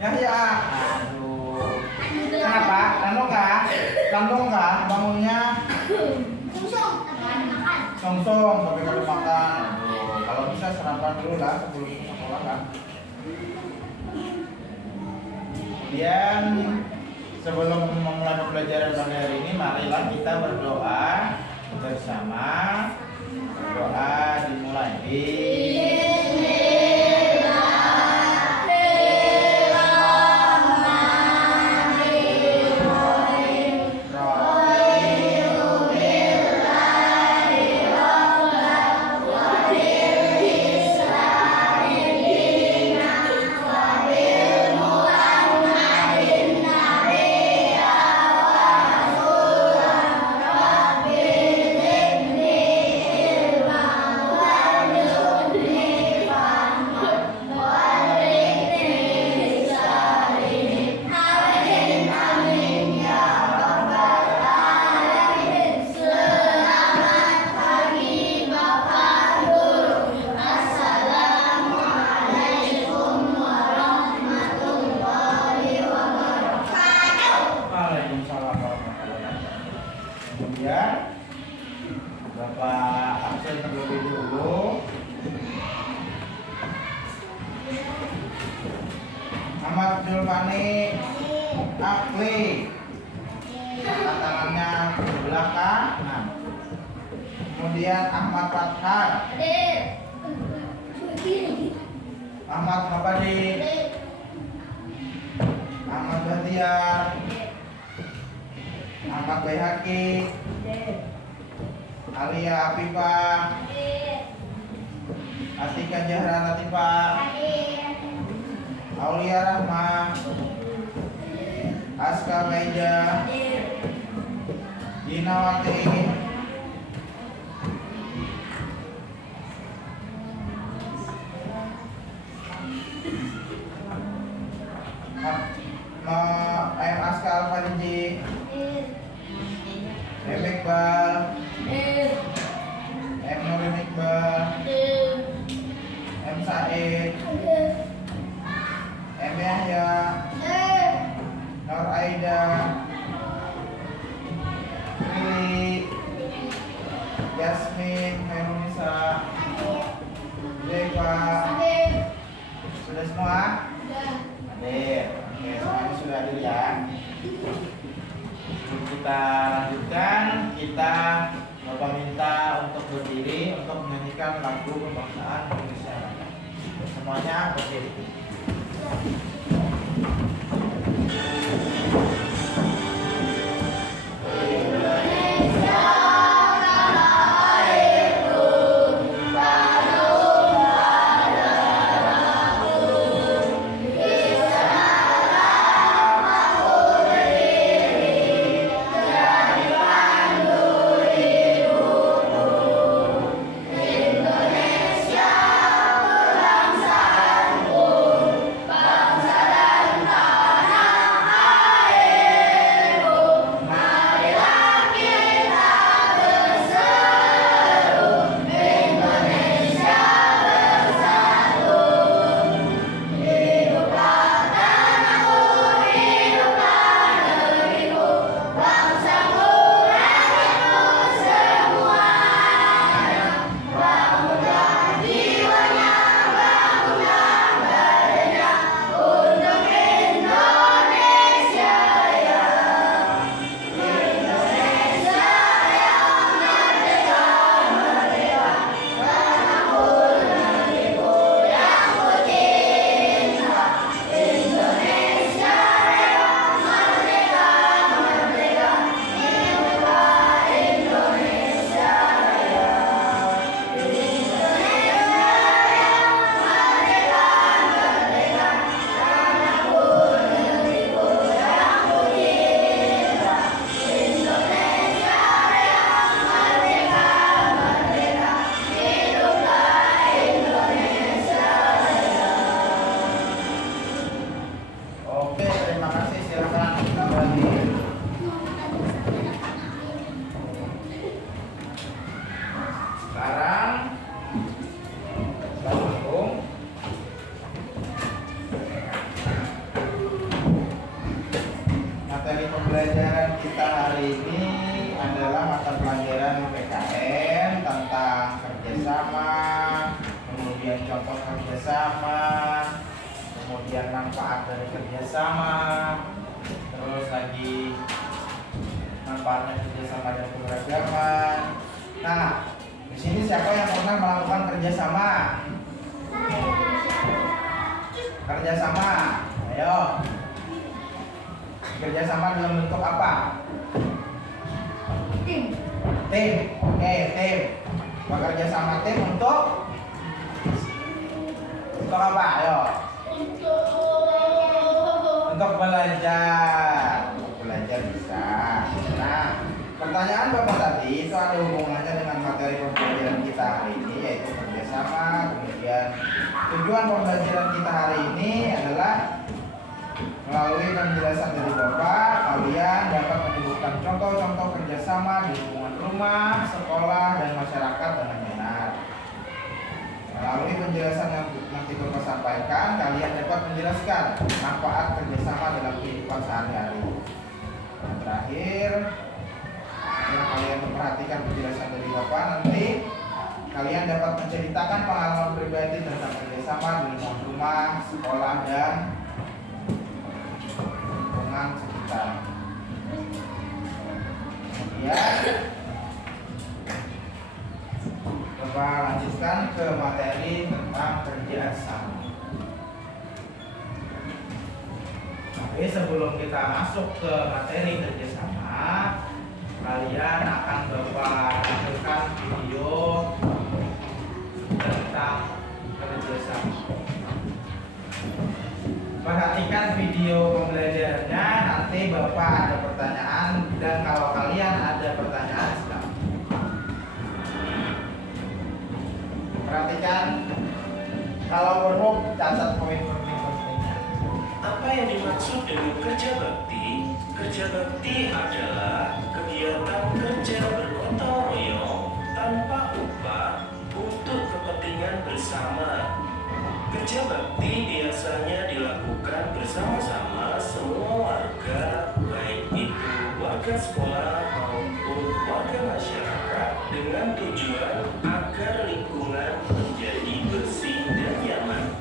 Yahya. Aduh. Kenapa? Landung kah? Bangunnya? Songsong tapi kalau makan. Aduh. Kalau bisa sarapan dulu lah sebelum sekolah kan. Kemudian sebelum memulai pembelajaran pada hari ini, marilah kita berdoa bersama. Doa dimulai. Kemudian Bapak absen terlebih dulu. Ahmad Julfani Akli, angkat tangannya ke belakang. Nah. Kemudian Ahmad Fathan, Ahmad Mabadi, Ahmad Bahtiar, Ahmad Baihaqi, Alia Afifah, Atika Zahra Latifah, Aulia Rahma, Aska Maida, Dinawati, Aska Al-Fadji, Iqbal, Nurin Iqbal, Said, Yahya, Nur Aida, Lili, Yasmin, Nisa, Deva. Sudah semua? Hadir. Oke, semuanya sudah hadir ya. Kita lanjutkan, kita Bapak minta untuk berdiri untuk menyanyikan lagu kebangsaan Indonesia. Semuanya berdiri. Indonesia bangsaku. pembelajaran kita hari ini adalah mata pelajaran PKN tentang kerjasama, kemudian contoh kerjasama, kemudian manfaat dari kerjasama, terus lagi manfaatnya kerjasama dan keberagaman. Nah, di sini siapa yang pernah melakukan kerjasama? Kerjasama, ayo. Kerjasama dalam bentuk apa? Tim. Tim, oke, tim. Bekerja sama tim untuk apa? Ayo. Untuk belajar. Untuk belajar bisa. Nah, pertanyaan Bapak tadi itu ada hubungannya dengan materi pembelajaran kita hari ini, yaitu kerjasama. Kemudian tujuan pembelajaran kita hari ini adalah melalui penjelasan dari Bapak, kalian dapat menyebutkan contoh-contoh kerjasama di lingkungan rumah, sekolah, dan masyarakat dengan benar. Melalui penjelasan yang nanti Bapak sampaikan, kalian dapat menjelaskan manfaat kerjasama dalam kehidupan sehari-hari. Dan terakhir, setelah kalian memperhatikan penjelasan dari Bapak, nanti kalian dapat menceritakan pengalaman pribadi tentang kerjasama di lingkungan rumah, sekolah, dan lingkungan sekitar. Kemudian Bapak lanjutkan ke materi tentang kerjasama. Tapi sebelum kita masuk ke materi kerjasama, kalian akan Bapak tampilkan video tentang kerjasama. Perhatikan video pembelajarannya, nanti Bapak ada pertanyaan, dan kalau kalian ada pertanyaan silakan. Perhatikan, kalau perlu catat poin-poin pentingnya. Apa yang dimaksud dengan kerja bakti? Kerja bakti adalah kegiatan kerja bergotong royong tanpa upah untuk kepentingan bersama. Kerja bakti biasanya dilakukan bersama-sama semua warga, baik itu warga sekolah maupun warga masyarakat, dengan tujuan agar lingkungan menjadi bersih dan nyaman.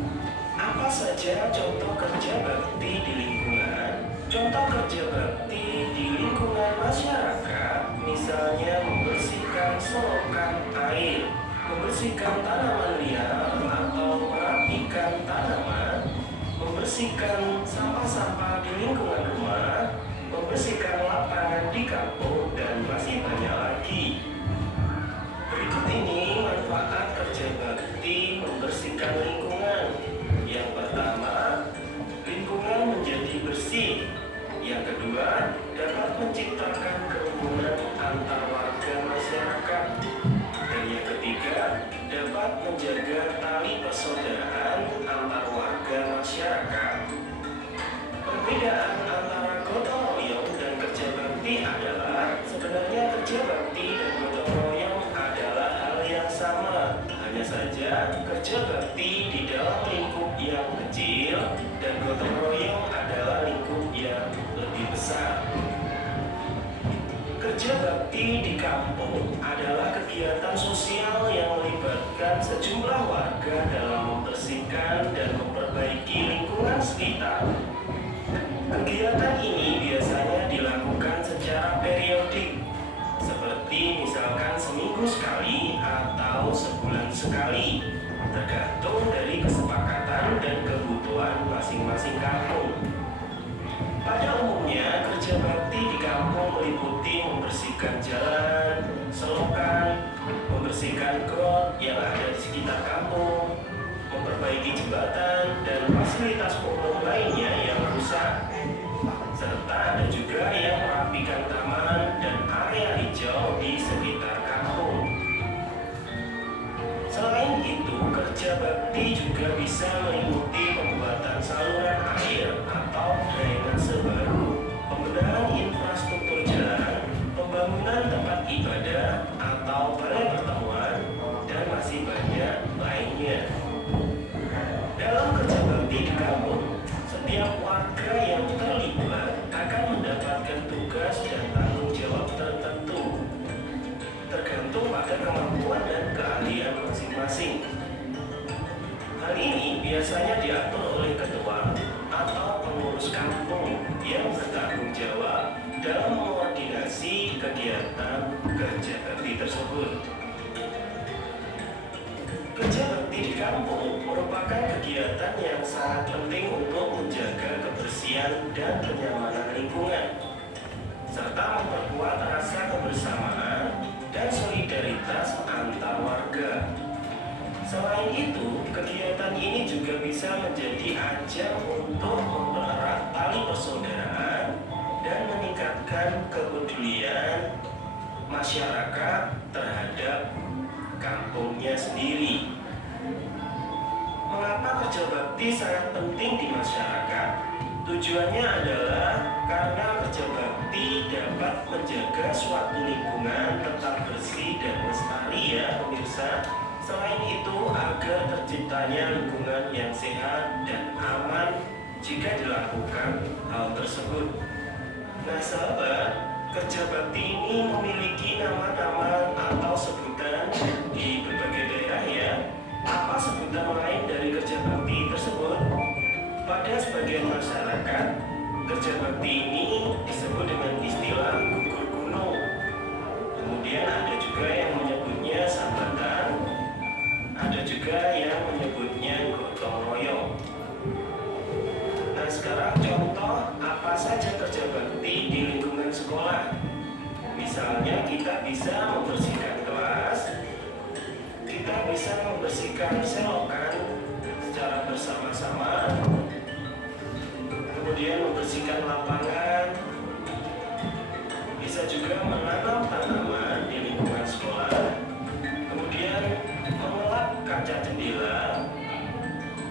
Apa saja contoh kerja bakti di lingkungan? Contoh kerja bakti di lingkungan masyarakat, misalnya membersihkan solokan air, membersihkan tanaman liar atau merapikan tanaman, membersihkan sampah-sampah di lingkungan rumah, membersihkan lapangan di kampung, dan masih banyak lagi. Berikut ini manfaat kerja bakti membersihkan lingkungan. Yang pertama, lingkungan menjadi bersih. Yang kedua, dapat menciptakan kerukunan antar warga masyarakat. Dan yang ketiga, dapat menjaga tali persaudaraan antar warga masyarakat. Perbedaan antara gotong royong dan kerja bakti adalah sebenarnya kerja bakti dan gotong royong adalah hal yang sama. Hanya saja kerja bakti di dalam lingkup yang kecil dan gotong royong adalah lingkup yang lebih besar. Kerja bakti di kampung adalah kegiatan sosial yang melibatkan sejumlah warga dalam membersihkan dan memperbaiki lingkungan sekitar. Kegiatan ini biasanya dilakukan secara periodik, seperti misalkan seminggu sekali atau sebulan sekali, tergantung dari kesepakatan dan kebutuhan masing-masing kampung. Pada umumnya, kerja bakti di kampung meliputi membersihkan jalan, selokan, membersihkan got yang ada di sekitar kampung, memperbaiki jembatan, dan fasilitas umum lainnya yang rusak. Serta ada juga yang merapikan taman dan area hijau di sekitar kampung. Selain itu, kerja bakti juga bisa meliputi pembuatan saluran air atau drainase baru, pembenahan infrastruktur jalan, pembangunan tempat ibadah atau balai pertemuan, dan masih banyak lainnya. Dalam kerja bakti di kampung, setiap dalam mengkoordinasi kegiatan kerja bakti tersebut. Kerja bakti di kampung merupakan kegiatan yang sangat penting untuk menjaga kebersihan dan kenyamanan lingkungan, serta memperkuat rasa kebersamaan dan solidaritas antar warga. Selain itu, kegiatan ini juga bisa menjadi ajang untuk mempererat tali persaudaraan dan meningkatkan kepedulian masyarakat terhadap kampungnya sendiri. Mengapa kerja bakti sangat penting di masyarakat? Tujuannya adalah karena kerja bakti dapat menjaga suatu lingkungan tetap bersih dan lestari ya pemirsa. Selain itu agar terciptanya lingkungan yang sehat dan aman jika dilakukan hal tersebut. Nah sahabat, kerja bakti ini memiliki nama-nama atau sebutan di berbagai daerah ya. Apa sebutan lain dari kerja bakti tersebut? Pada sebagian masyarakat, kerja bakti ini disebut dengan istilah gugur gunung. Kemudian ada juga yang menyebutnya sambatan, ada juga yang menyebutnya gotong royong. Nah sekarang contoh apa saja kerja bakti di lingkungan sekolah. Misalnya kita bisa membersihkan kelas, kita bisa membersihkan selokan secara bersama-sama, kemudian membersihkan lapangan, bisa juga menanam tanaman di lingkungan sekolah, kemudian mengelap kaca jendela,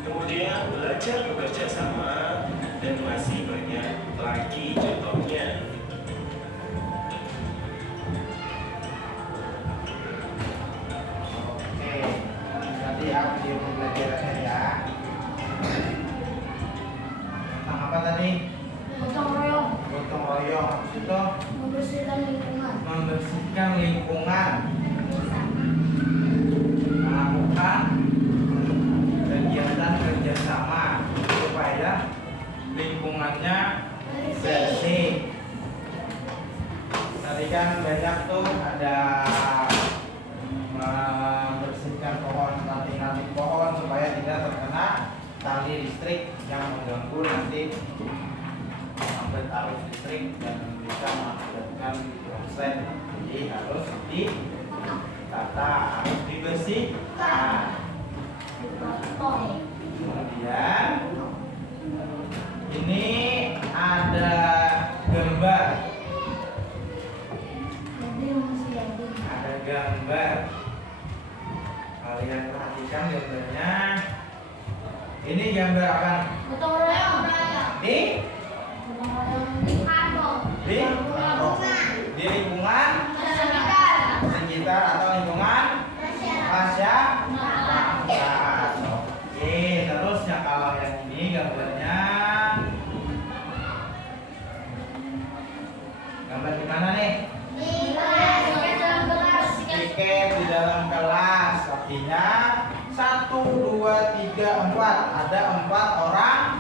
kemudian belajar bekerja sama, dan masih banyak lagi contohnya. Nanti ya video pembelajarannya ya. Tentang apa tadi? Gotong royong. Gotong royong. Itu Membersihkan lingkungan. membersihkan lingkungan, melakukan kegiatan kerjasama supaya lingkungannya bersih. Tadi kan banyak tuh ada membersihkan pohon, ranting-ranting pohon supaya tidak terkena tali listrik yang mengganggu nanti sampai arus listrik dan bisa mengakibatkan konslet. Jadi harus ditata, harus dibersihkan. Kemudian ini ada gambar, ada gambar. Kalian perhatikan gambarnya. Ini gambar apa? Gotong royong. Di Gotong royong di kampung. di di lingkungan sekitar atau lingkungan masyarakat. Oke, terus yang kalau yang ini gambarnya gambar di mana nih? Tiket di dalam kelas. Artinya 1, 2, 3, 4. Ada 4 orang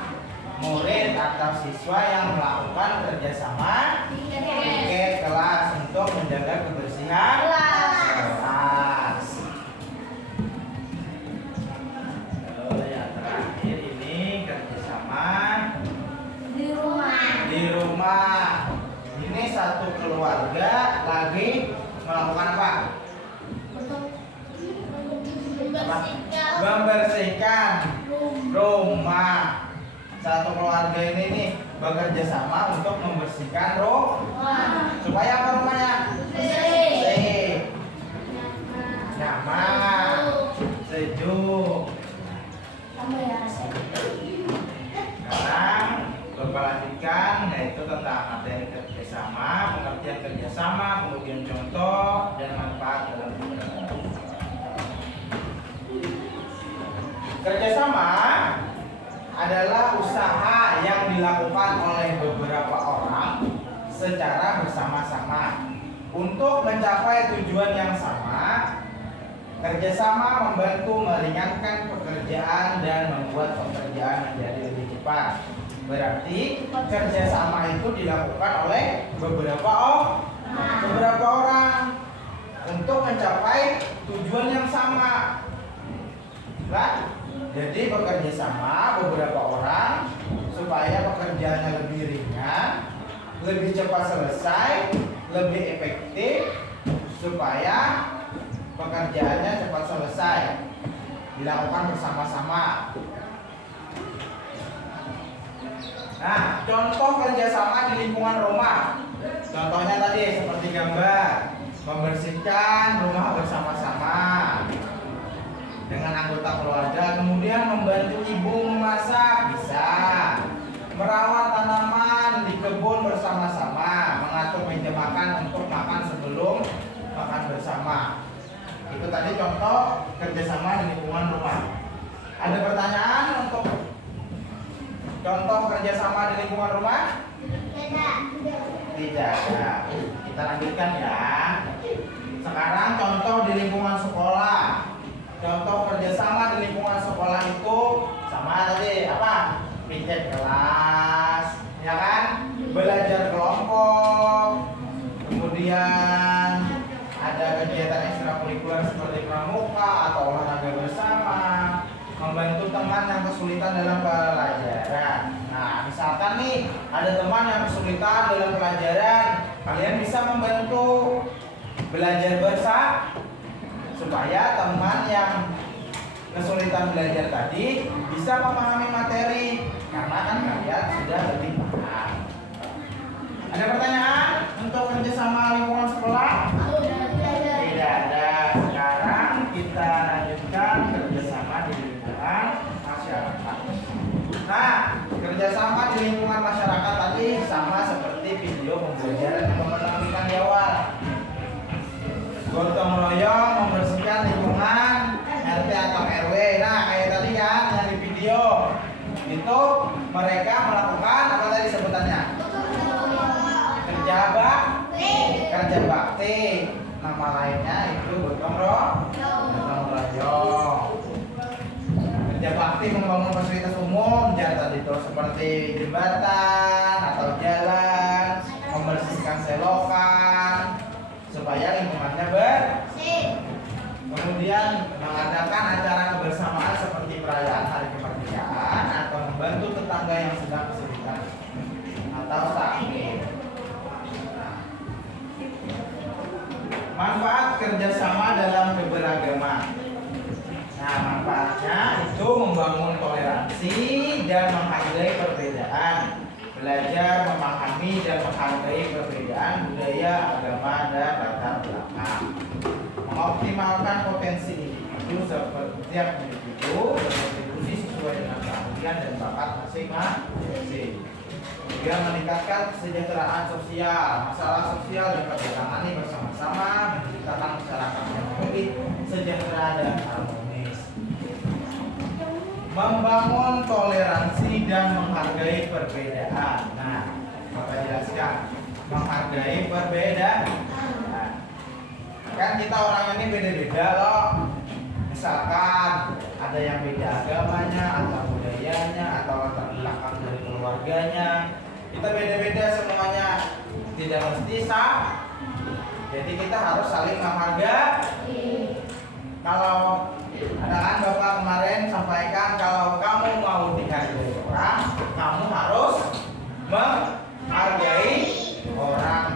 murid atau siswa yang melakukan kerjasama tiket kelas untuk menjaga kebersihan kelas. Lalu yang terakhir ini kerjasama Di rumah. Ini satu keluarga lagi melakukan apa? Membersihkan rumah. Satu keluarga ini nih bekerja sama untuk membersihkan rumah. Supaya apa rumahnya? Bersih, nyaman, sejuk. Sekarang Bapak lanjutkan yaitu tentang materi kerjasama, pengertian kerjasama, kemudian contoh dan manfaat dalam kerjasama. Kerjasama adalah usaha yang dilakukan oleh beberapa orang secara bersama-sama untuk mencapai tujuan yang sama. Kerjasama membantu meringankan pekerjaan dan membuat pekerjaan menjadi lebih cepat. Berarti kerjasama itu dilakukan oleh beberapa orang untuk mencapai tujuan yang sama. Nah, jadi bekerja sama beberapa orang supaya pekerjaannya lebih ringan, lebih cepat selesai, lebih efektif, supaya pekerjaannya cepat selesai, dilakukan bersama-sama. Nah, contoh kerjasama di lingkungan rumah. Contohnya tadi seperti gambar, membersihkan rumah bersama-sama dengan anggota keluarga, kemudian membantu ibu memasak, bisa merawat tanaman di kebun bersama-sama, mengatur meja makan untuk makan sebelum makan bersama. Itu tadi contoh kerjasama di lingkungan rumah. Ada pertanyaan untuk contoh kerjasama di lingkungan rumah? Tidak ada. Kita lanjutkan ya. Sekarang contoh di lingkungan sekolah. Contoh kerjasama di lingkungan sekolah itu sama tadi apa? Piket kelas, ya kan? Belajar kelompok. Kemudian ada kegiatan ekstrakurikuler seperti pramuka atau olahraga bersama, membantu teman yang kesulitan dalam pelajaran. Nah, misalkan nih ada teman yang kesulitan dalam pelajaran, kalian bisa membantu belajar bersama supaya teman yang kesulitan belajar tadi bisa memahami materi karena kan kalian sudah lebih paham. Ada pertanyaan untuk kerjasama lingkungan sekolah? Tidak ada. Sekarang kita lanjutkan kerjasama di lingkungan masyarakat. Nah, kerjasama di lingkungan masyarakat tadi sama seperti video pembelajaran yang menampilkan di awal. Gotong royong membersihkan lingkungan RT atau RW. Nah, kayak tadi kan yang di video itu mereka melakukan apa tadi sebutannya? Kerja bakti. Nama lainnya itu gotong royong. Kerja bakti membangun fasilitas umum, tadi itu seperti jembatan atau jalan, membersihkan selokan supaya lingkungannya bersih. Kemudian mengadakan acara kebersamaan seperti perayaan hari kemerdekaan atau membantu tetangga yang sedang kesulitan atau sakit. Manfaat kerjasama dalam keberagaman. Nah, manfaatnya itu membangun toleransi dan menghargai perbedaan, belajar memahami dan menghargai perbedaan budaya, agama, dan latar belakang, mengoptimalkan potensi individu setiap individu berkontribusi sesuai dengan keahlian dan bakat masing-masing. Kemudian meningkatkan kesejahteraan sosial. Masalah sosial dapat ditangani bersama-sama, menciptakan masyarakat yang lebih sejahtera dan harmonis. Membangun toleransi dan menghargai perbedaan. Nah, Bapak jelaskan. Menghargai perbedaan. Nah, kan kita orang ini beda-beda loh. Misalkan ada yang beda agamanya, atau budayanya, atau latar belakang dari keluarganya. Kita beda-beda semuanya, tidak mesti sama. Jadi kita harus saling menghargai. Kalau ada kan Bapak kemarin sampaikan kalau kamu mau dihargai orang, kamu harus menghargai orang.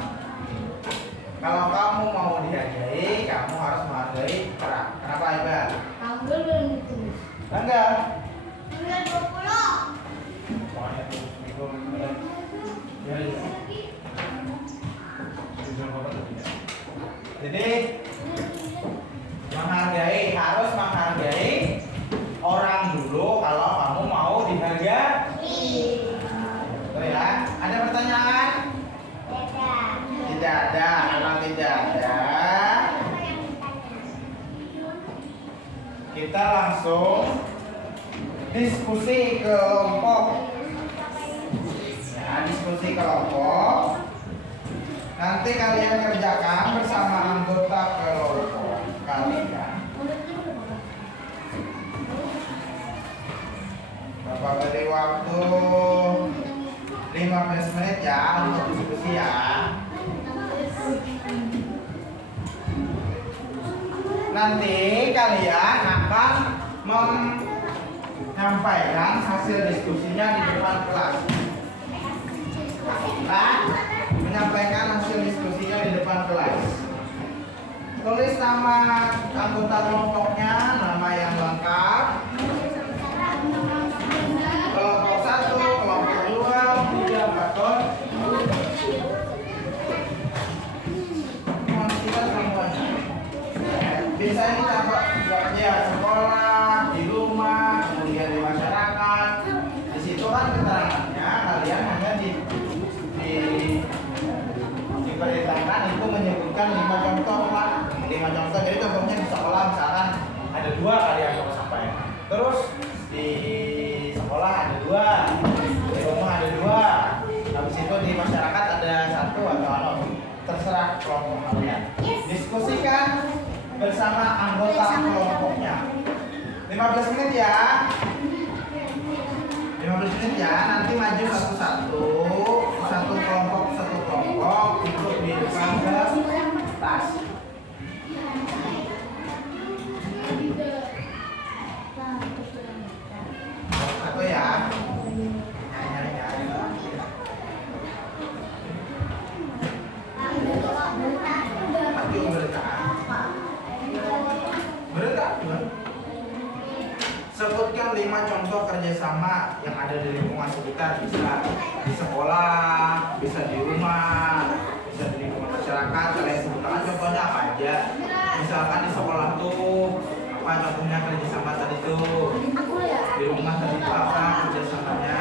Kalau kamu mau dihargai, kamu harus menghargai orang. Kenapa Iba? Enggak. Jadi harus menghargai orang dulu kalau kamu mau dihargai. Nah, ya. Ada pertanyaan? Tidak ada. Kalau tidak ada, kita langsung diskusi kelompok. Nah, diskusi kelompok. Nanti kalian kerjakan bersama anggota kelompok kalian. Bapak beri waktu 15 menit ya untuk diskusi ya. Nanti kalian akan menyampaikan hasil diskusinya di depan kelas. Nah, menyampaikan hasil diskusinya di depan kelas. Tulis nama anggota kelompoknya, nama yang lengkap. Kelompok 1, kelompok 2, 3, 4 ton. Kita semuanya. Biasanya kita buatnya sekolah, di rumah, kemudian di masyarakat. Di situ kan keterangannya kalian hanya diperintahkan itu menyebutkan 5 contoh lah. 5 contoh. Jadi contohnya di sekolah misalkan ada 2 kalian mau sampaikan. Terus di sekolah ada 2, di rumah ada 2. Habis itu di masyarakat ada 1 atau terserah kelompok kalian. Diskusikan bersama anggota kelompoknya. 15 menit ya. 15 menit ya. Nanti maju satu-satu, satu kelompok untuk di depan kertas. Satu ya. Sebutkan 5 contoh kerjasama yang ada di lingkungan sekitar, bisa di sekolah, bisa di rumah, bisa di lingkungan masyarakat. Kalian sebutkan contohnya apa aja. Misalkan di sekolah tuh apa contohnya kerjasama tadi tuh, di rumah tadi tuh apa kerjasamanya.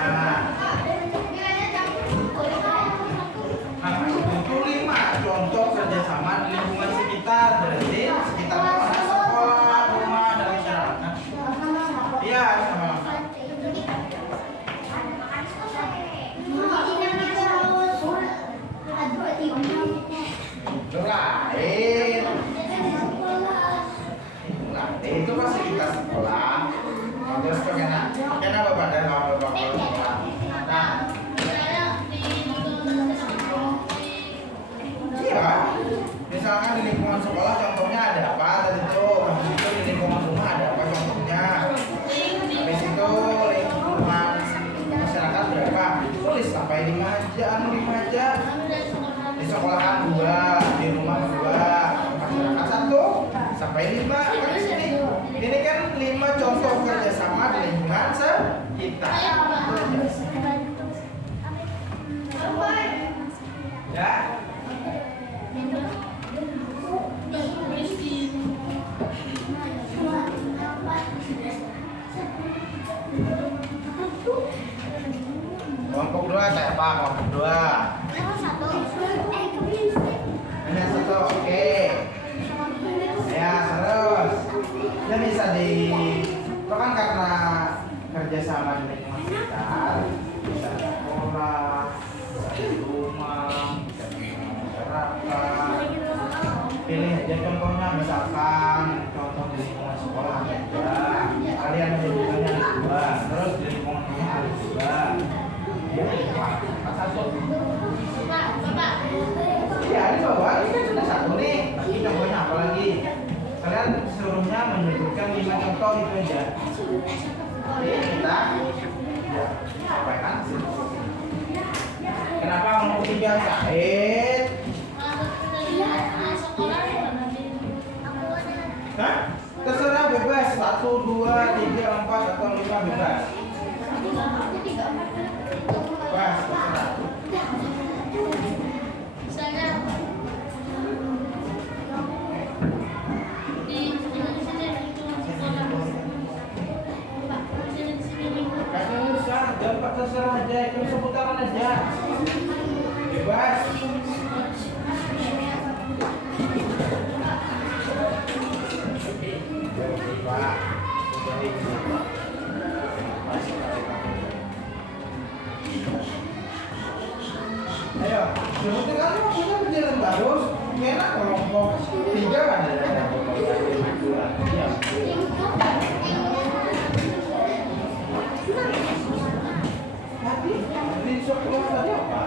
Nah itu 5 contoh kerjasama di lingkungan sekitar. Berarti sekitar mana? Sekolah, rumah, dan masyarakat. Iya, sama. Lain. Itu fasilitas sekolah. Terus kena bapak dan bapak. Nah, iya. Misalkan di lingkungan sekolah contohnya ada apa tadi tuh. Habis itu di lingkungan rumah ada apa contohnya. Habis itu lingkungan masyarakat berapa? Tulis sampai 5 aja, 5 aja. Di sekolahan 2, di rumah 2, masyarakat 1 sampai 5. Kan di sini. Ini kan 5 contoh kerjasama di lingkungan sekitar. Ya. Kelompok 2 kayak apa? Kelompok 2. Hanya 1, oke. Ya, terus. Ini bisa itu kan karena kerjasama di lingkungan sekitar, bisa di sekolah, bisa di rumah, bisa di masyarakat. Pilih aja contohnya, misalkan contoh di lingkungan sekolah aja. Kalian menyebutkannya 2, terus di lingkungan rumah ada 2. Ya, 1. Ya, ini bawah ini kan sudah 1 nih. Lagi contohnya apa lagi? Kalian seluruhnya menyebutkan 5 contoh itu aja. Oke, kita sampaikan. Kenapa ngomong 3 Said? Hah? Terserah bebas. 1, 2, 3, 4 atau 5 bebas. Bebas, terserah. Dapat terserah aja, itu seputaran aja. Bebas. Pak, ayo, seperti kali maksudnya berjalan terus. Enak kelompok 3 kan ada Tapi di sekolah tadi apa?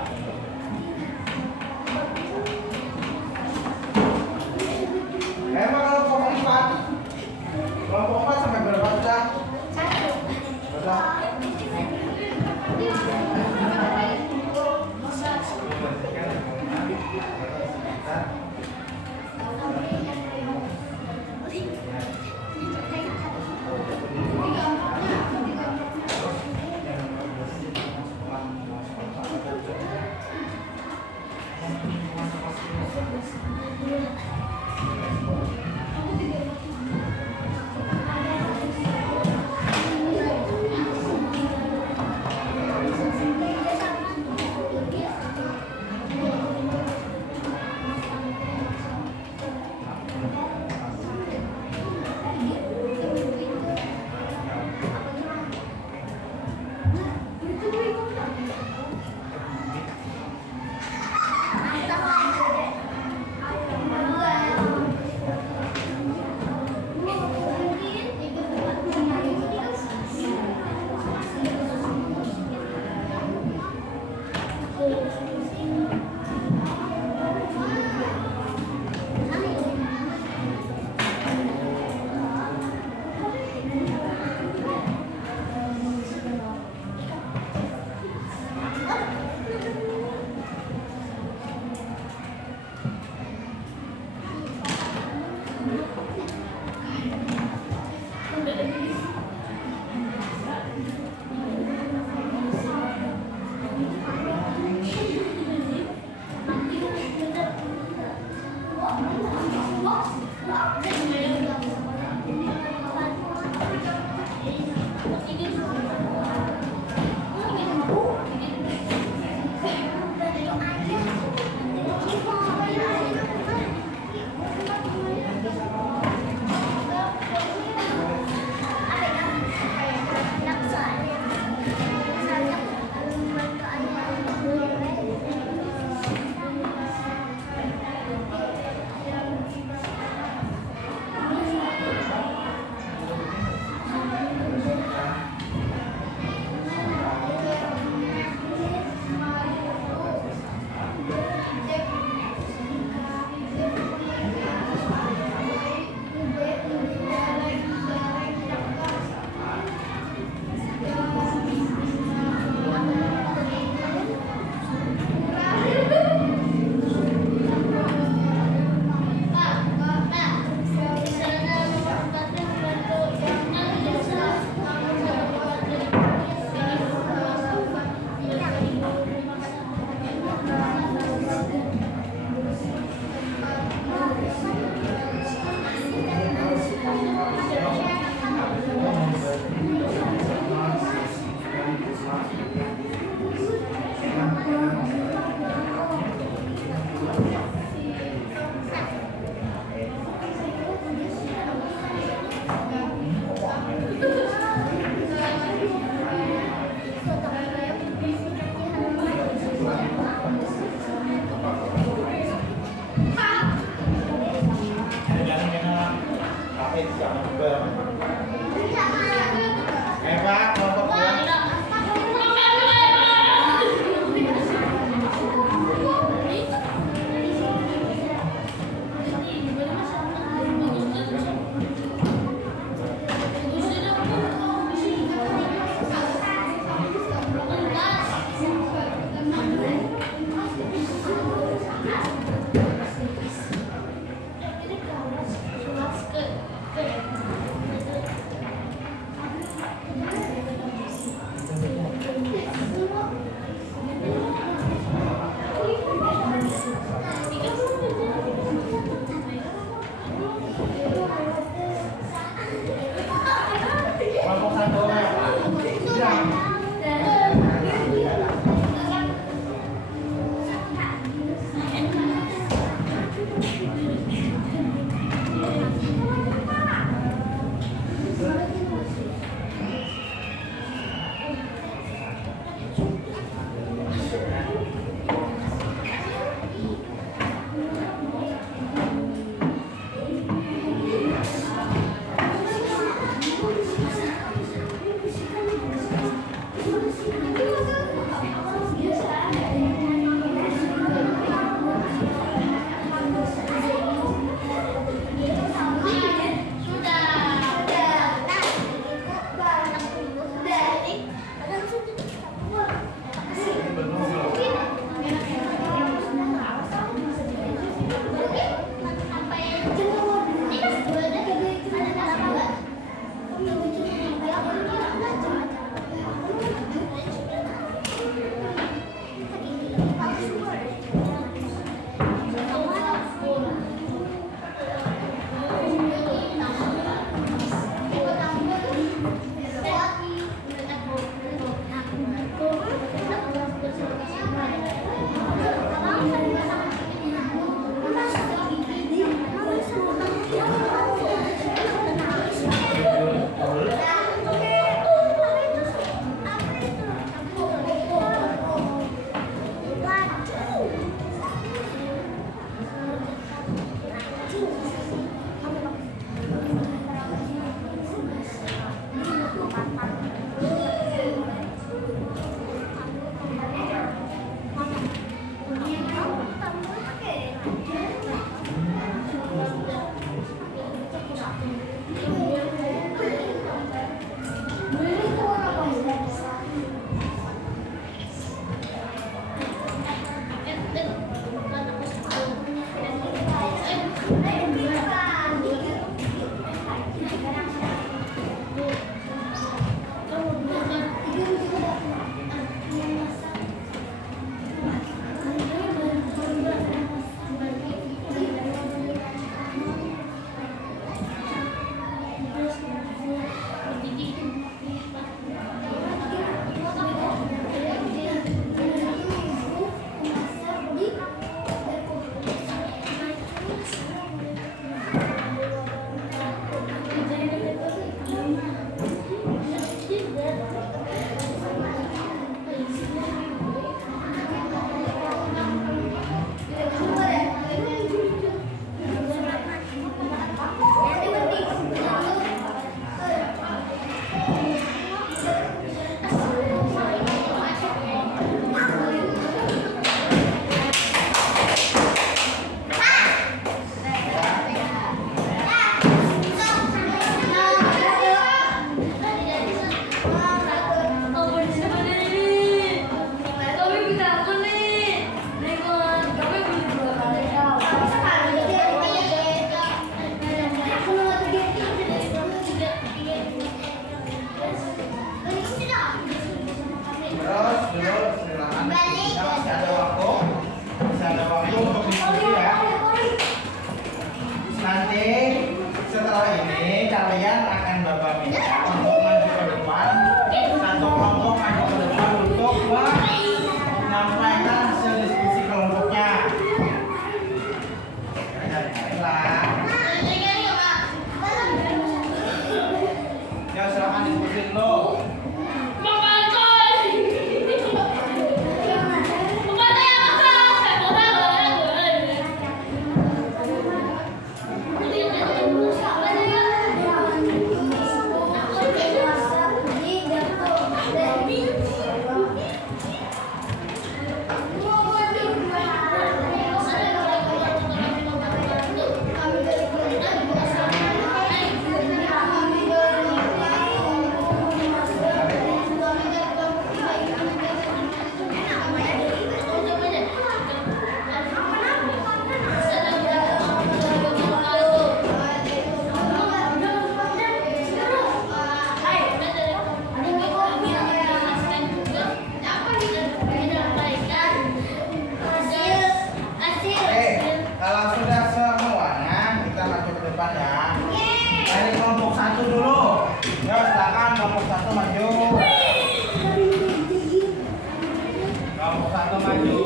Kelompok 1 maju.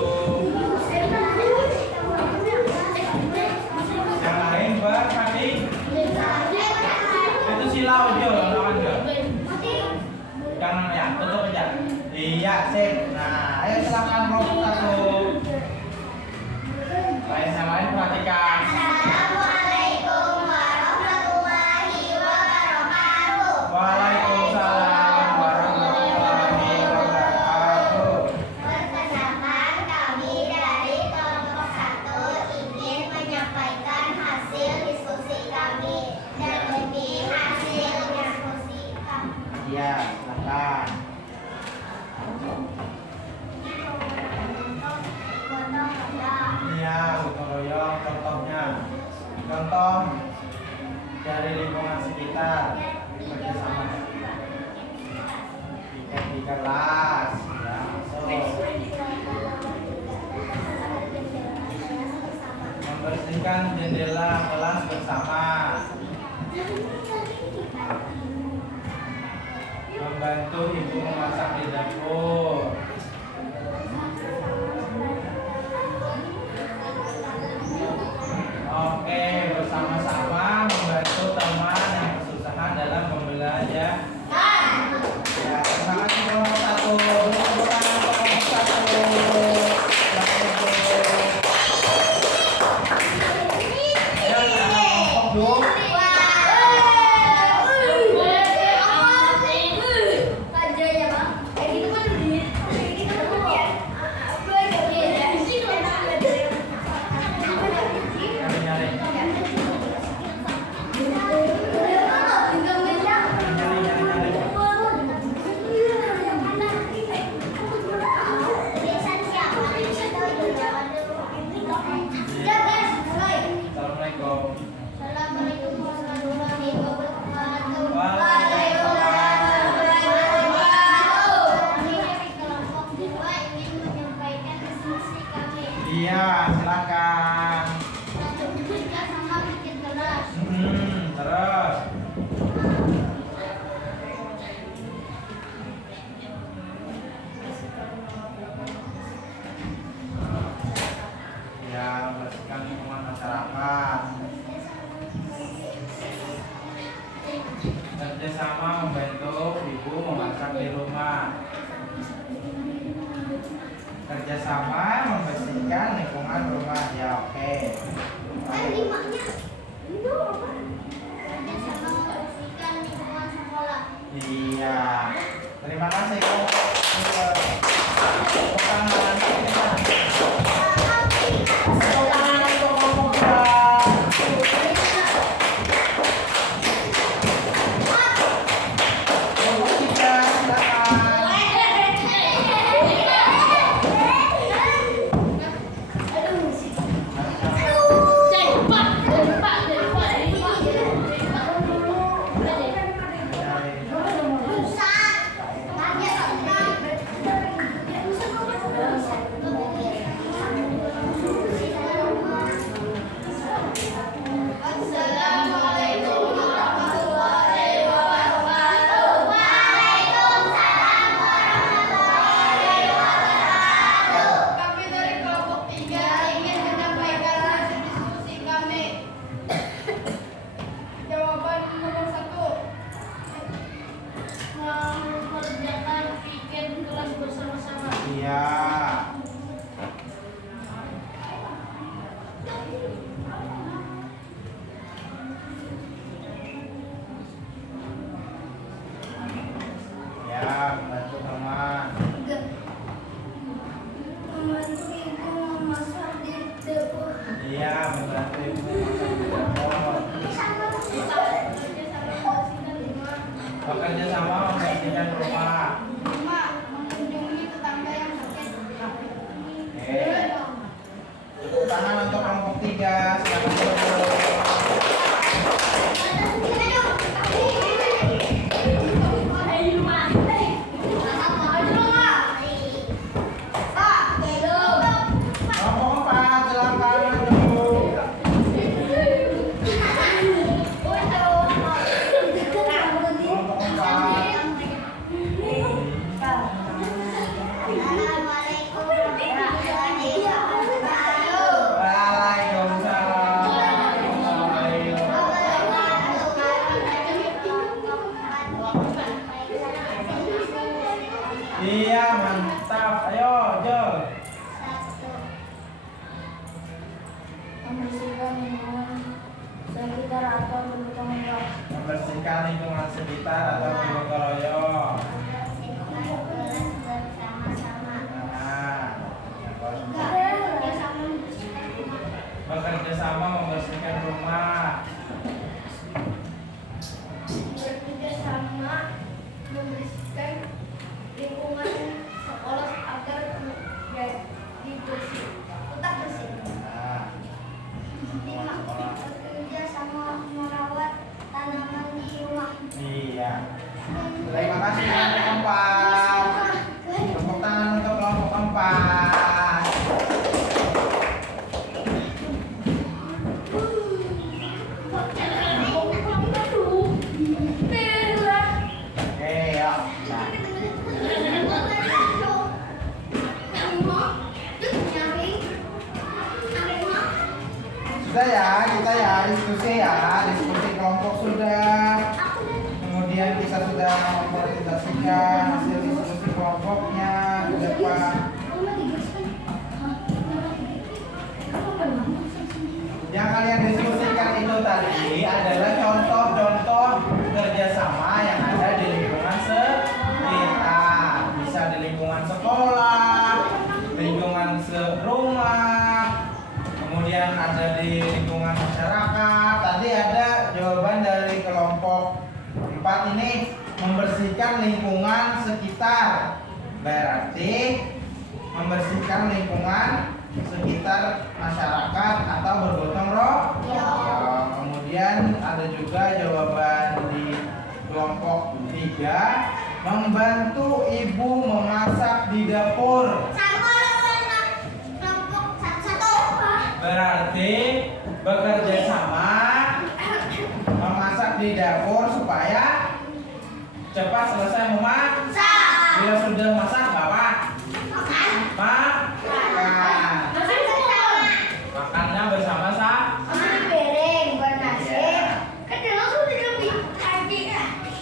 Yang lain bersanding. Itu silau aja, lawan aja. Jangan ya, tutup aja. Iya, sip. Nah, ayo silakan kelompok 1. Yang lain perhatikan. Assalamualaikum warahmatullahi wabarakatuh. Waalaikumsalam warahmatullahi wabarakatuh. Perkenalkan, kami dari kelompok 1 ingin menyampaikan hasil diskusi kami. Dan ini hasil diskusi kami. Iya, silakan. Iya, gotong royong contohnya. Contoh dari lingkungan sekitar bekerjasama di kelas. Ya, masuk. Membersihkan jendela kelas bersama. Membantu ibu memasak di dapur. Oke, bersama-sama membantu teman yang kesusahan dalam pembelajaran. Ya, semangat di kelompok 1. Tepuk tangan kelompok 1. Ayo, kelompok 2. Assalamualaikum. Assalamualaikum warahmatullahi wabarakatuh. Waalaikumsalam. Kami dari kelompok 2 ingin menyampaikan diskusi kami. Iya, silakan. Kita sama bikin kelas. Terus. Ya, membersihkan lingkungan masyarakat. Kerjasama membantu ibu memasak di rumah. Kerjasama membersihkan lingkungan rumah. Ya, oke. Lalu, Kerjasama membersihkan lingkungan sekolah. iya. Terima kasih kelompok. Tepuk tangan. Tepuk tangan untuk kelompok 2. Kelompok 3, silakan. Assalamualaikum warahmatullahi wabarakatuh. Waalaikumsalam warahmatullahi wabarakatuh. Kami dari kelompok 3 ingin menyampaikan hasil diskusi kami. Jawaban nomor 1. Mengerjakan weekend kelas bersama-sama. Iya. Ya, membantu teman. Membantu ibu memasak di dapur. Iya, membantu ibu memasak di dapur. Bekerja sama membersihkan rumah. 5. Mengunjungi tetangga yang sakit. Oke. Tepuk tangan untuk kelompok 3. Silakan dulu. Kelompok 4, silakan maju. Kelompok 4. Assalamualaikum Tetap bersih. Nah, lingkungan sekolah. Bekerja sama merawat tanaman di rumah. Iya. Terima kasih kelompok 4. Tepuk tangan untuk kelompok 4. Oke, yuk. Nah, sudah ya, kita ya diskusi kelompok sudah. Kemudian kita sudah mempresentasikan hasil diskusi kelompoknya ke depan. Yang kalian diskusikan itu tadi adalah contoh-contoh kerjasama yang ada di lingkungan sekitar. Bisa di lingkungan sekolah, lingkungan serumah, kemudian ada di lingkungan masyarakat. Tadi ada jawaban dari kelompok 4 ini, membersihkan lingkungan sekitar. Berarti membersihkan lingkungan sekitar masyarakat atau bergotong royong. Kemudian ada juga jawaban di kelompok 3, membantu ibu memasak di dapur. Berarti bekerja sama memasak di dapur supaya cepat selesai memasak. Bila sudah masak bapak makan. Makannya bersama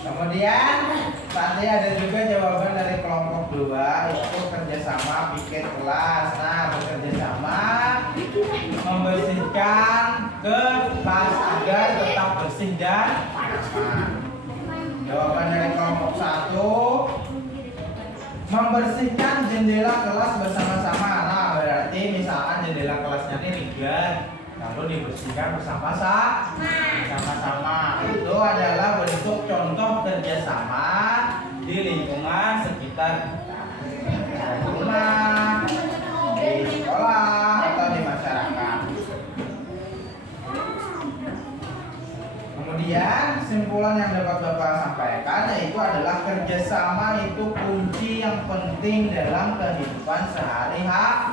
Kemudian tadi ada juga jawaban dari kelompok 2, yaitu kerjasama bikin kelas. Nah, bekerja sama membersihkan kelas agar tetap bersih dan aman. Jawaban dari kelompok 1, membersihkan jendela kelas bersama-sama. Nah, berarti misalkan jendela kelasnya ini ligat, lalu dibersihkan bersama-sama. Itu adalah bentuk contoh kerjasama di lingkungan sekitar kita, di rumah, di sekolah, atau di masyarakat. Kemudian kesimpulan yang dapat Bapak sampaikan yaitu adalah kerjasama itu kunci yang penting dalam kehidupan sehari-hari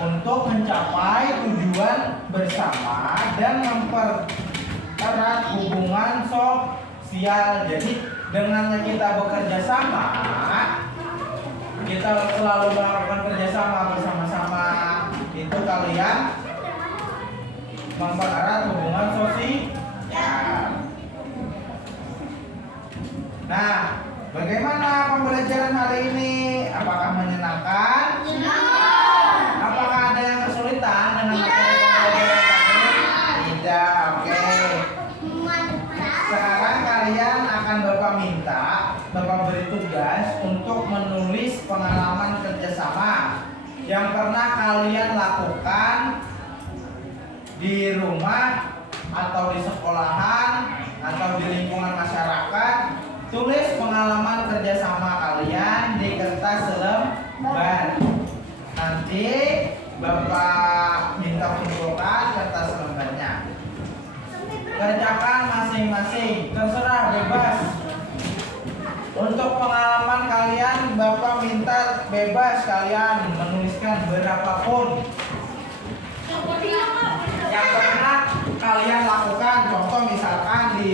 untuk mencapai tujuan bersama dan mempererat hubungan sosial. Jadi dengan kita bekerja sama, kita selalu melakukan kerjasama bersama-sama, itu kalian mempererat hubungan sosial. Nah, bagaimana pembelajaran hari ini? Apakah menyenangkan? Apakah ada yang kesulitan dengan materi pembelajaran tadi? Tidak, oke. Sekarang kalian akan Bapak minta, Bapak beri tugas untuk menulis pengalaman kerjasama yang pernah kalian lakukan di rumah atau di sekolahan atau di lingkungan masyarakat. Tulis pengalaman kerjasama kalian di kertas selembar. Nanti Bapak minta kumpulkan kertas lembarnya. Kerjakan masing-masing, terserah, bebas. Untuk pengalaman kalian Bapak minta bebas kalian menuliskan berapapun yang pernah kalian lakukan. Contoh misalkan di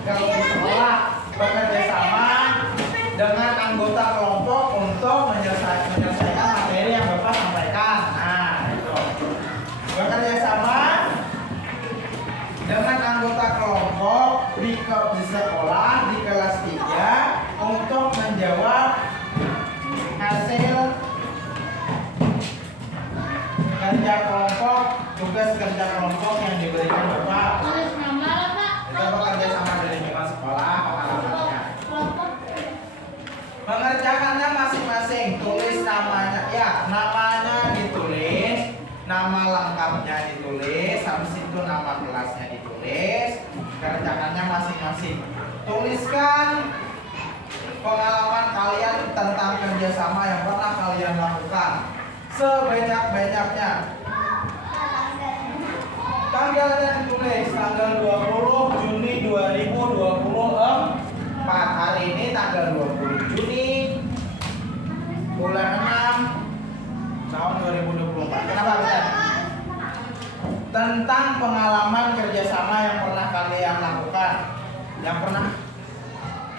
sekolah bekerja sama dengan anggota kelompok untuk menyelesaikan materi yang Bapak sampaikan. Nah, itu. Bekerja sama dengan anggota kelompok di sekolah di kelas 3 untuk menjawab hasil kerja kelompok, tugas kerja kelompok yang diberikan Bapak. Kita bekerja sama dari lingkungan sekolah, pengalamannya. Mengerjakannya masing-masing, tulis namanya, ya namanya ditulis, nama lengkapnya ditulis, habis itu nama kelasnya ditulis, kerjakannya masing-masing. Tuliskan pengalaman kalian tentang kerjasama yang pernah kalian lakukan melakukan sebanyak-banyaknya. Tanggalnya ditulis tanggal 20 Juni 2024. Hari ini tanggal 20 Juni bulan 6 tahun 2024. Kenapa Bang? Tentang pengalaman kerjasama yang pernah kalian lakukan, yang pernah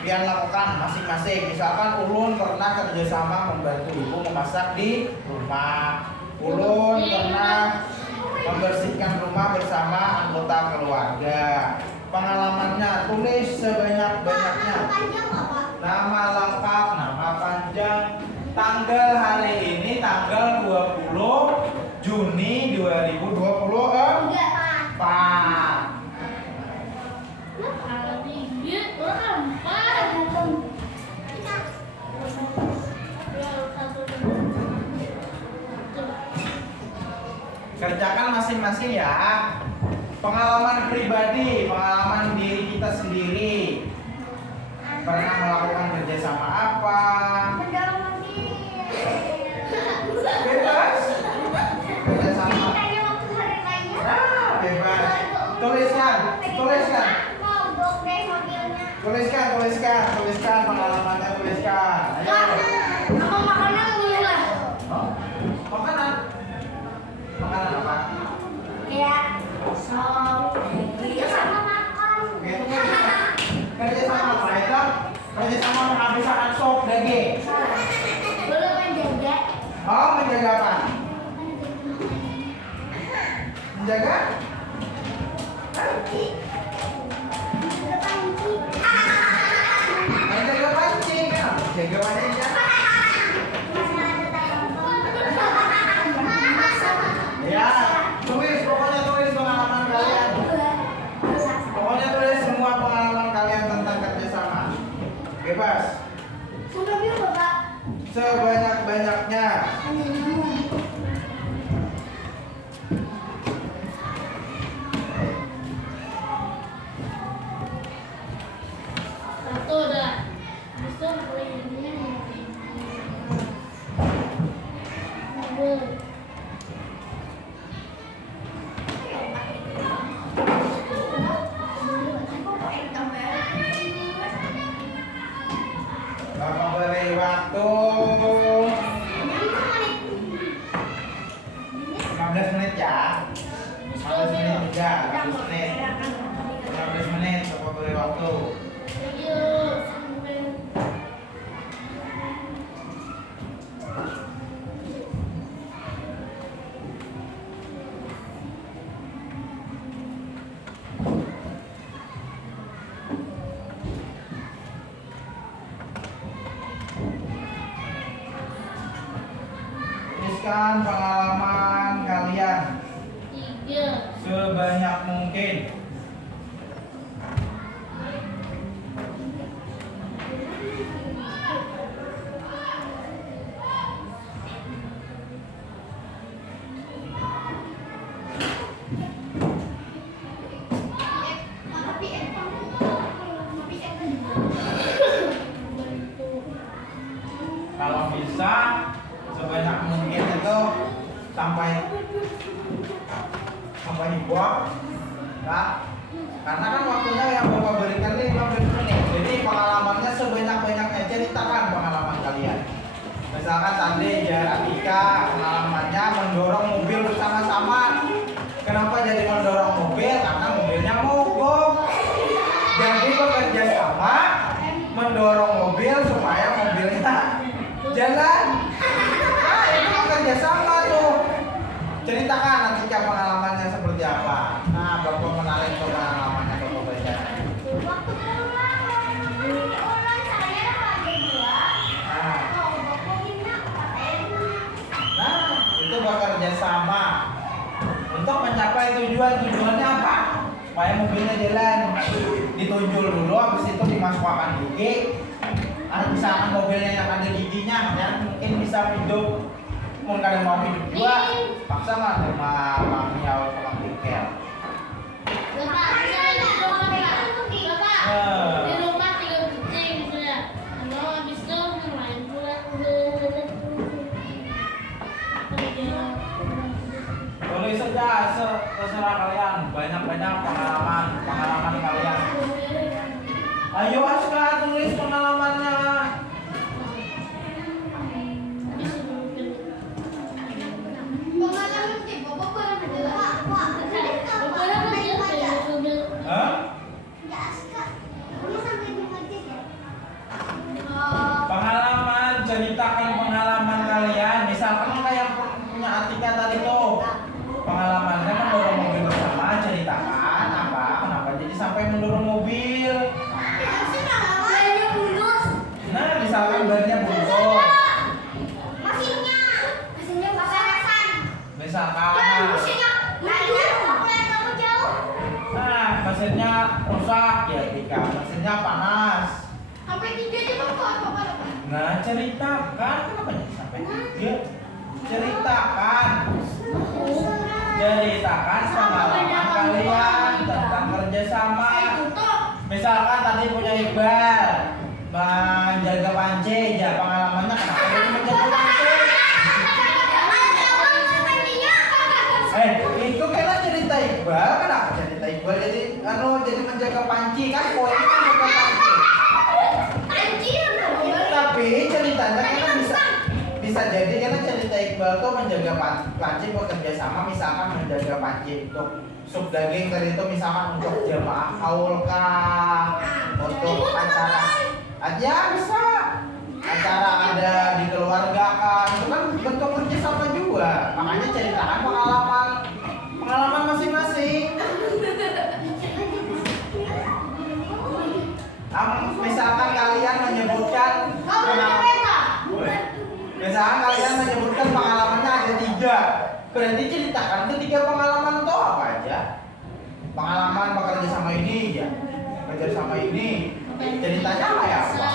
kalian lakukan masing-masing. Misalkan Ulun pernah kerjasama membantu ibu memasak di rumah. Ulun pernah membersihkan rumah bersama anggota keluarga. Pengalamannya tulis sebanyak-banyaknya. Nama lengkap, nama panjang, tanggal hari ini tanggal 20 Juni 2024. Kerjakan masing-masing ya. Pengalaman pribadi, pengalaman diri kita sendiri. Pernah melakukan kerjasama apa? Bebas. Kerjasama. Bebas. Tuliskan pengalamannya, tuliskan. Ayo. Oh? Makanan apa? Kerja sama apa itu? Kerja sama menghabiskan sop daging. Oh, menjaga apa? Menjaga? Menjaga pancing kan? Jaga pancing kan? Ya, pokoknya tulis pengalaman kalian. Pokoknya tulis semua pengalaman kalian tentang kerjasama. Bebas. Sebanyak-banyaknya. Bapak beri waktu 15 menit ya. 15 menit juga, 15 menit. 15 menit Bapak beri waktu. Tuliskan pengalaman kalian sebanyak mungkin. Kalau bisa sebanyak mungkin itu sampai dibuat ya. Karena kan waktunya yang Bapak berikan ini 15 menit. Jadi pengalamannya sebanyak-banyaknya, ceritakan pengalaman kalian. Misalkan tadi Atika pengalamannya mendorong mobil bersama-sama. Kenapa jadi mendorong mobil? Karena mobilnya mogok. Jadi bekerja sama mendorong mobil supaya mobilnya jalan. Nah, itu bekerja sama tuh. Ceritakan nanti pengalamannya seperti apa. Nah, Bapak menarik pengalamannya Bapak baca. Nah, itu bekerja sama untuk mencapai tujuan. Tujuannya apa? Supaya mobilnya jalan. Ditunjul dulu, habis itu dimasukkan gigi. Misalkan mobilnya yang ada giginya, yang mungkin bisa hidup. Mungkin kadang mau hidup juga, paksa nggak sama mami atau tukang bengkel. Di rumah 3 kucing sudah. Kalau habis itu yang lain pulang. kalian, banyak-banyak pengalaman kalian. Ayo Aska tulis pengalamannya. Pengalaman sih, Bapak pernah menjelaskan. Pernah menjelaskan. Hah? Ya, Aska. Ini sampai di masjid ya? Pengalaman, ceritakan pengalaman kalian. Misalkan kayak punya Atika tadi tuh. Pengalamannya kan dorong mobil bersama, ceritakan apa, kenapa jadi sampai mendorong mobil. Bannya bulus. Nah, misalkan bannya bocor. Mesinnya pasaran. Misalkan, Mesinnya kamu jauh. nah mesinnya rusak ya Tika, mesinnya panas. Sampai 3 aja Bapak. Nah, ceritakan kenapa jadi sampai 3? Ceritakan pengalaman kalian tentang kerjasama. Misalkan tadi punya Iqbal menjaga panci, ya pengalamannya kenapa dia menjaga panci? Itu kena cerita Iqbal, kenapa cerita Iqbal jadi menjaga panci kan poinnya menjaga panci. Tapi ceritanya kan bisa jadi karena cerita Iqbal tuh menjaga panci bekerja sama, misalkan menjaga panci untuk sup daging tadi itu misalkan untuk jamaah haul kah, untuk acara aja bisa acara ada di keluarga kah, itu kan bentuk kerja sama juga. Makanya ceritakan pengalaman masing-masing. Misalkan kalian menyebutkan pengalamannya ada 3, berarti ceritakan ketiga pengalaman itu apa aja. Pengalaman bekerja sama ini ya, bekerja sama ini, ceritanya kayak apa?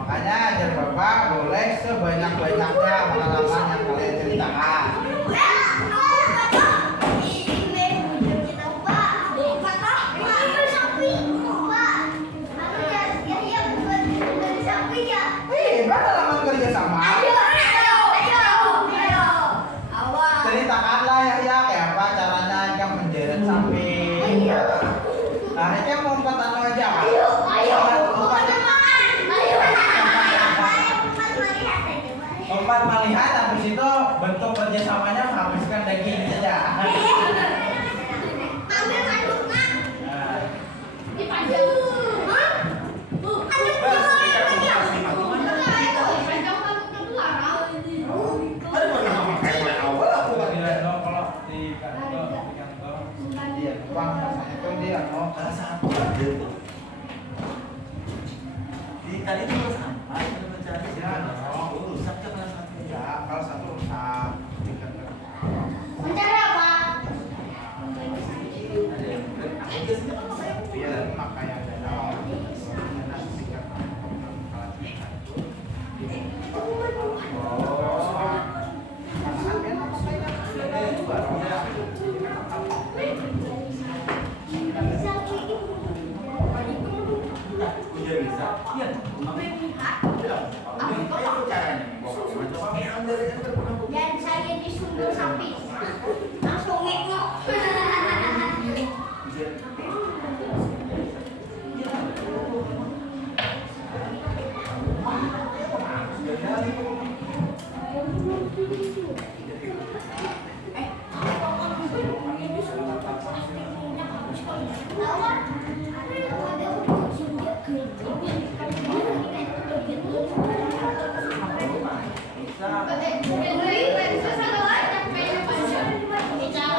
Makanya ajar Bapak boleh sebanyak-banyaknya pengalaman yang kalian ceritakan. Pengalaman kerja sama. Ceritakanlah ya kayak apa caranya kamu menjeret sapi. Nah, ini mau empat aja kan? Empat melihat, habis itu bentuk kerjasamanya menghabiskan daging saja. Ambil kandungnya. Nah, Dipajang. Hah? kalau di kantor dia uang rasanya tuh dia mau Kalau satu ada tuh. Di tadi itu kalau sampai kalau mencari rusak ke kelas satu. ya kalau satu rusak di kantor. Mencari apa? Ada yang biasanya kalau saya Iya, tapi makanya ada dana tingkat udah bisa. Iya. Dan saya disundul sapi. Langsung ngekok. Bisa.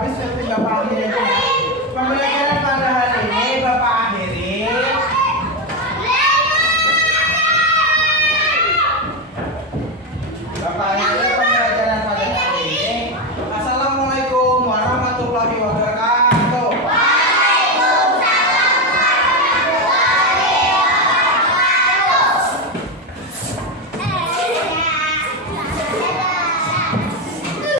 habis nanti bapak ambil